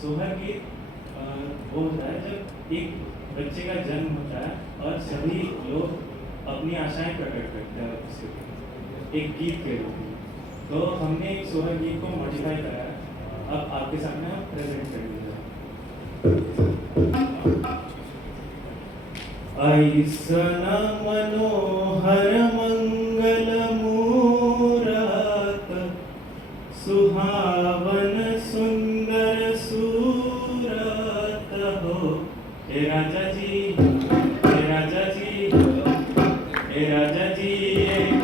सोहर गीत वो होता है जब एक बच्चे का जन्म होता है और सभी लोग अपनी आशाएं प्रकट करते हैं उसके एक गीत के रूप में। तो हमने एक सोहर गीत को मॉडिफाई करा है, अब आपके सामने हम प्रेजेंट कर दीजिए। ऐसना मनोहर मंगल मूरत सुहावन सुंदर सूरत हो। हे राजा जी, हे राजा जी, हे राजा जी, एक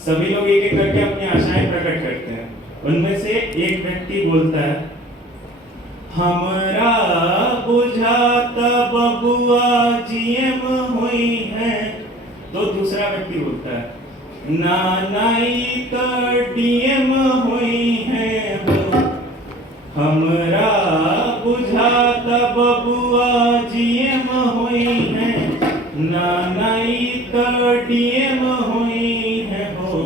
सभी लोग एक एक करके अपनी आशाएं प्रकट करते हैं। उनमें से एक व्यक्ति बोलता है, हमरा बुझाता बबुआ जीएम हुई है। तो दूसरा व्यक्ति बोलता है, नानाई तो डीएम हुई है हो। हमरा बुझाता बबुआ जीएम हुई है, नानाई तो डीएम हुई है हो।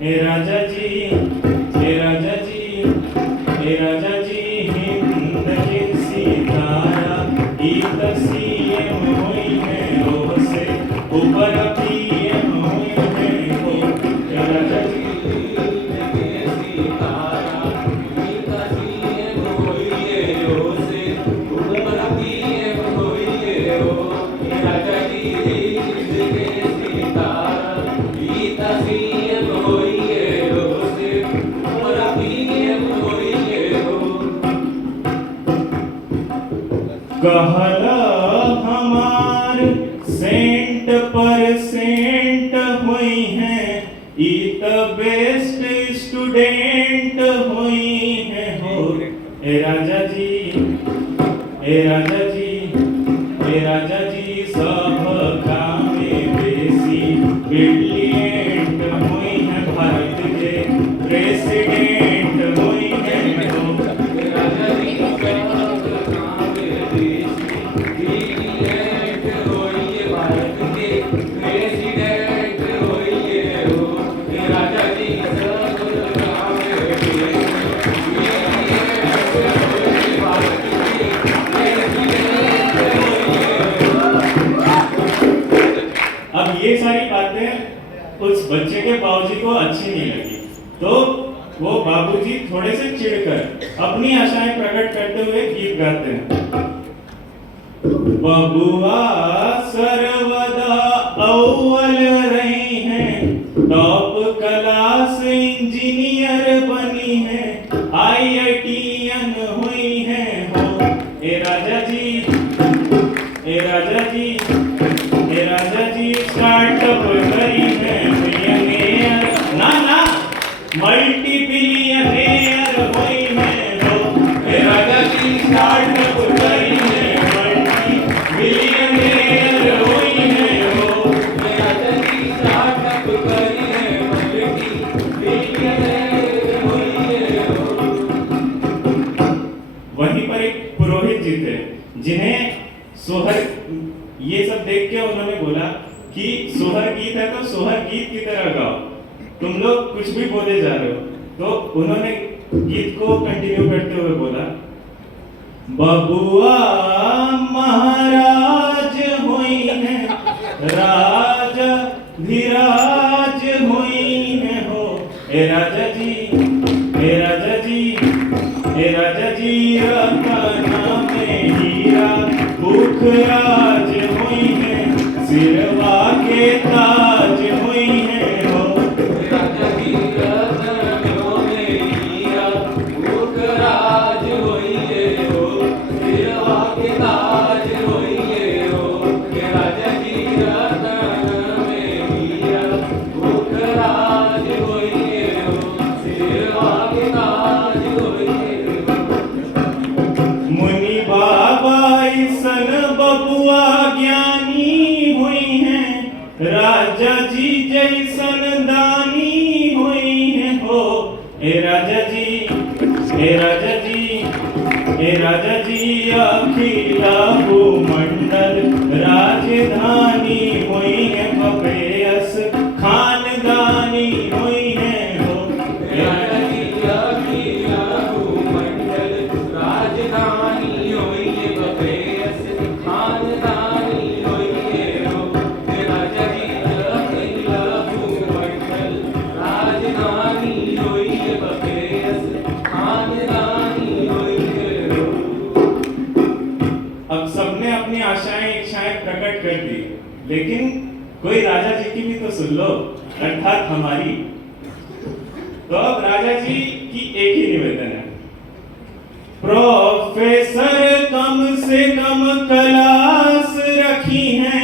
हे राजा जी, हे राजा जी, हे राजा जी, हिंद की सितारा इत सीएम हुई है हो से ऊपर पीएम हुई है हो। हे राजा जी, कहला हमार सेंट पर सेंट हुई है, इत बेस्ट स्टूडेंट हुई है हो। हे राजा जी, हे राजा जी, हे राजा जी, सब कामे बेसी ब्रिलियंट हुई है, भारत के प्रेसिडेंट हुई है हो। हे राजा जी, अब ये सारी बातें उस बच्चे के बाबूजी को अच्छी नहीं लगी, तो वो बाबूजी थोड़े से चिढ़कर अपनी आशाएं प्रकट करते हुए गीत गाते हैं। बबुआ सर्वदा अव्वल रही हैं, टॉप क्लास इंजीनियर बनी है, आईआईटीएन हुई है हो। हे राजा जी, हे राजा जी, हे राजा जी, स्टार्टअप करी है बिलियनियर, ना ना मल्टी बिलियनियर हुई है हो। हे राजा जी, स्टार्टअप करी है मल्टी बिलियनियर हुई है हो। हे राजा जी, स्टार्टअप करी है मल्टी बिलियनियर हुई है हो। वहीं पर एक पुरोहित जी थे जिन्हें सोहर ये सब देख के उन्होंने बोला कि सोहर गीत है तो सोहर गीत की तरह गाओ, तुम लोग कुछ भी बोले जा रहे हो। तो उन्होंने गीत को कंटिन्यू करते हुए बोला, बबुआ महाराज हुई है, राजा धीराज हुई है हो। हे राजा जी, हे राजा जी, हे राजा जी, रत्ना में हीरा पुखराज हुई है, सिरवा के ताज हुई है हो। राजा जी, रत्नों में हीरा पुखराज हुई है हो, सिरवा के ताज हुई है हो। राजा जी, रत्नों में हीरा पुखराज हुई है हो, सिरवा के ताज हुई है। हे राजा जी अखिला भूमंडल राजधानी हुई है भपेयस खानदानी हुई है हो। हे राजा जी अखिला भूमंडल राजधानी हुई है भपेयस खानदानी हुई है हो। हे राजा जी अखिला भूमंडल राजधानी हुई है भपेयस खानदानी हुई है हो। अब सबने अपनी आशाएं इच्छाएं प्रकट कर दी, लेकिन कोई राजा जी की भी तो सुन लो, अर्थात हमारी। तो अब राजा जी की एक ही निवेदन है, प्रोफेसर कम से कम क्लास रखी है,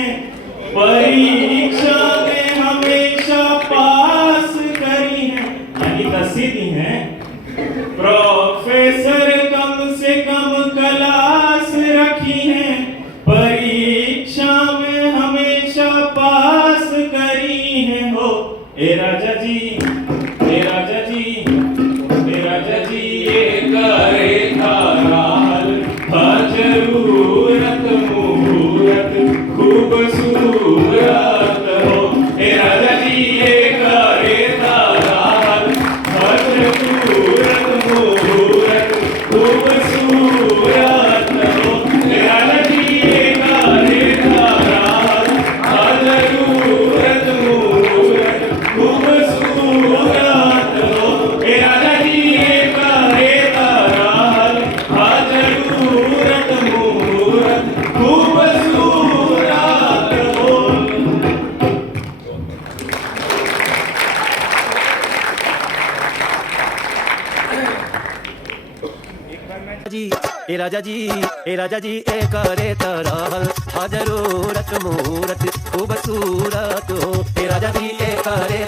परीक्षा में हमेशा पास करी है, यानी 10 दी है। प्रोफेसर कम से कम क्लास रखी है, परीक्षा में हमेशा पास करी है हो। ए राजा जी, ए राजा जी, ए राजा जी ये करे थाराल जरूरत मुहूर्त खूबसूरत हो। ए राजा जी ये करे थाराल जरूरत मुहूर्त खूबसूरत हो। ए राजा जी ये करे थाराल जरूरत मुहूर्त खूबसूरत हो। ए राजा जी ये करे थाराल जरूरत मुहूर्त खूबसूरत हो। जी ए राजा जी ए राजा जी ए करे तरहल जरूरत मुहूर्त खूबसूरत हो। ए राजा जी ए करे